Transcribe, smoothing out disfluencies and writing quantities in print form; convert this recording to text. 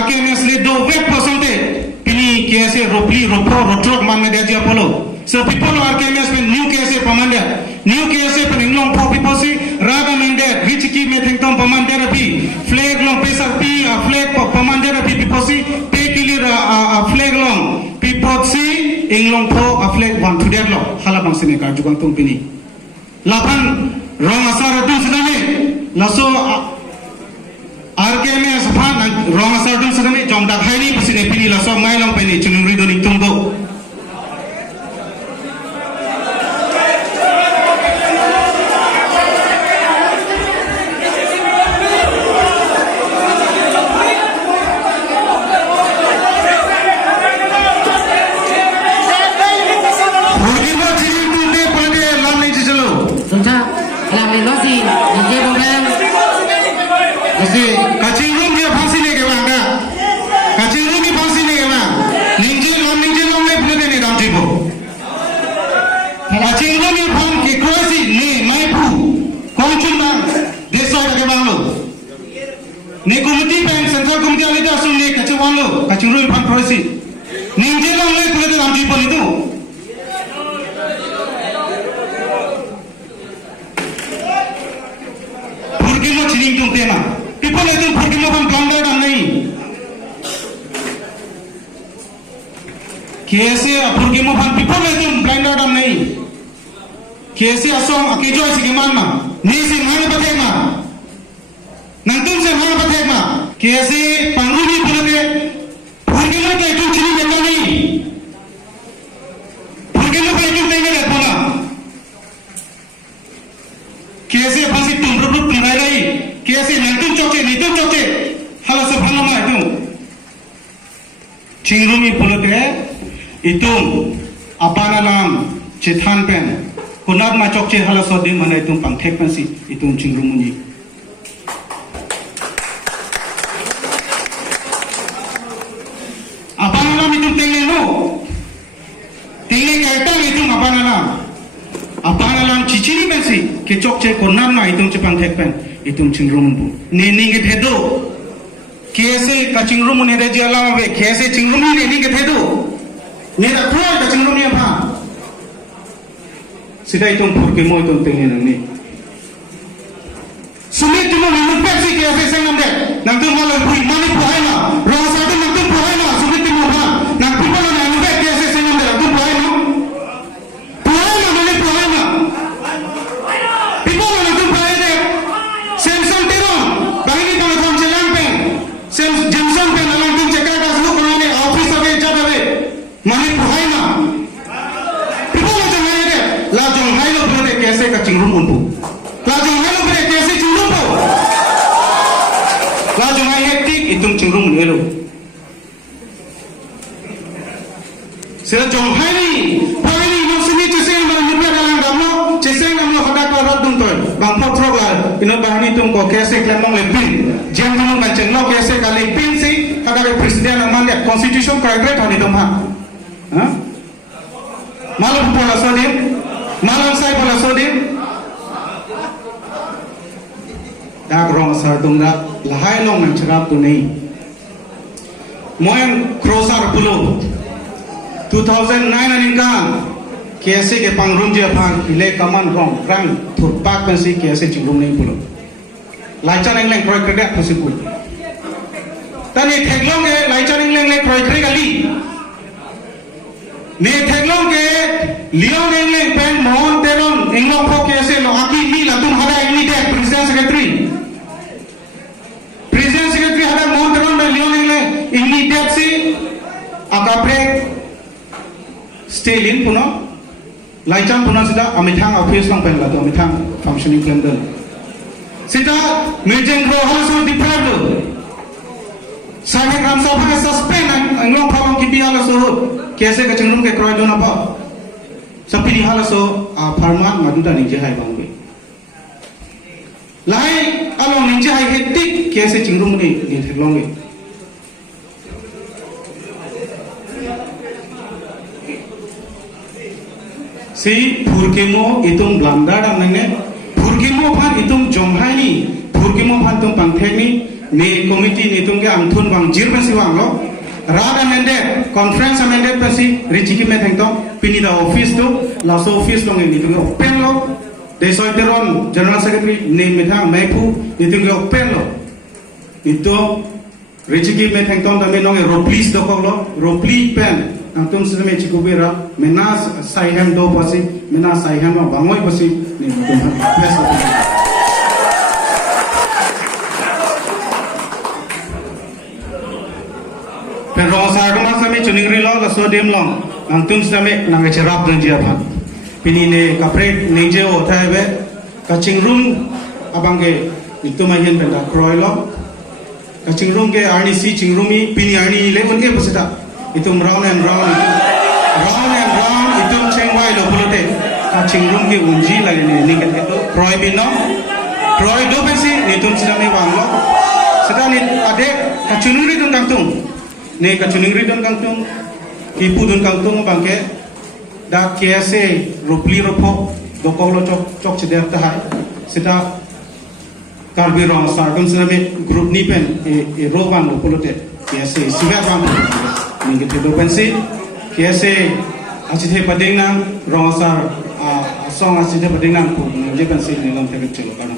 RKMS le do web persente pini KSA ropli ropo rotrok man media dia polo. So people RKMS pen new KSA pamanda. New KSA pen inglong po people si raga mende which ki me think tom pamanda rapi flag long pesar pi a flag pamanda rapi people si pe kili a flag long people si inglong po a flag one to dead long hala bang sini ka jugang tum pini. Lapan rong asar tu sedane laso RKMS pan rong asar tu sedane jom dak hai ni pasine pini laso mai long pini chunung ri do ni tum do. KSA apurgi mo pan people itu blind adam nahi. KSA asong akejo si giman ma. Ni si mana patek ma. Nantum se mana patek ma. KSA panguni pulate. Purgi mo ke itu chini benda nahi. Purgi mo ke itu tenge le pula. KSA pasi tumrut tunai nahi. KSA nantum choke hala sebhana ma itu. Chingrumi pulate. Itung apa nalam cetan pen kunat macok ce halas odin mana itung pangthek pen si itung cingrumunyi apa nalam itung tenge no tenge kaita itung apa nalam cicini pen si kecok ce kunat ma itung ce pangthek pen itung cingrumun neni ke thedo kese ka cingrumun ne de jala be kese cingrumun neni ke thedo Nera tua ka cingrum ni apa? Sida itu purke mo itu tengin ni. Sumit tu mo nampak si kaya saya ngambil. Nanti malam pun mana puai na. Rasa satu nanti puai na. Sumit tu mo apa? Nanti malam nampak kaya saya ngambil. Nanti puai na. Puai na mana puai na. People nanti puai deh. Samsung terong. Bagi ni kalau kamu jalan pen. Samsung pen alam tu cakap kat semua kalau ni office ada job ada. Mana puai na. People macam mana deh? Lajang hai lo boleh kaya ka cingrum unpu. Lajang hai lo boleh kaya cingrum po. Lajang hai hektik itung cingrum elo. Sila jong hai ni no sini ceseng bang nyupian dalam gamlo ceseng gamlo hadak larat dum toy. Bang pot trok la ino bahani tum ko kaya klemong lepin. Jeng gamlo nganceng lo kaya ka lepin si hadak presiden aman ya constitution correct hani tum ha. Malam pola sodim, malam saya pola sodim. Dak rong sar tungga lahai long nang cakap tu ni. Moyang krosar puluh 2009 ani kan KSA ke pangrum je pan ile kaman rong rang thurpak pensi KSA cingrum ni puluh. Laican engleng proyek kerja pasipul. Tani theglong ke laican engleng le proyek kerja kali. Ne theglong ke lion engleng pen mohon teron englong po KSA lo aki ni latum hada ini dek president secretary hada mohon teron le lion engleng ini dek si akapre Stalin puno, laican puno sudah amitang office lang pen lato amitang functioning plan dan. Sudah meeting rohal so deprived. Saya kan sampai suspend anglong pawang kipi halas so kese ke cengrum ke kroy dona pa. Sampai di halas so farman maduda ninja hai bangwe. Lai along ninja hai hetik kese cengrum ni theglong ni. Si purkemo itung blandar amne purkemo pan itung jonghai ni purkemo pan tung pangthek ni me committee ni tungke antun bang jir pensi wang lo rada mende conference amende pensi richiki me thengtong pini da office tu laso office long ni tungke open lo de soiteron general secretary ne methang maipu ni tungke open lo itu richiki me thengtong da me nong ro please do ko lo ro please pen antun se me chikubera menas saiham do pasi menas saiham bangoi pasi ni tum press pen rong sa ko ma sami chuning ri lo la so dem long antum sami nang cherap dan dia phan pini ne kapre ne je o thai be ka chingrum abange itu ma yen pen da kroi lo ka chingrum ke arni si chingrumi pini arni le kon ke pasita itu round and round itu chengwai lo pulote ka chingrum ke unji la ni ke to kroi be no kroi do be si ni tum sami wang lo sedang ni ade ka chunung ri dun kangtung ne ka chuning ridon kangtung ipu dun kangtung bangke da KSA ropli ropo dokolo chok chede ta hai sita karbi rong sargun sami group ni pen e rovan lo polote KSA siga bang ni ke do pensi KSA achithe pading nang rong sar song achithe pading nang ku ni je pensi ni lam te chelo kana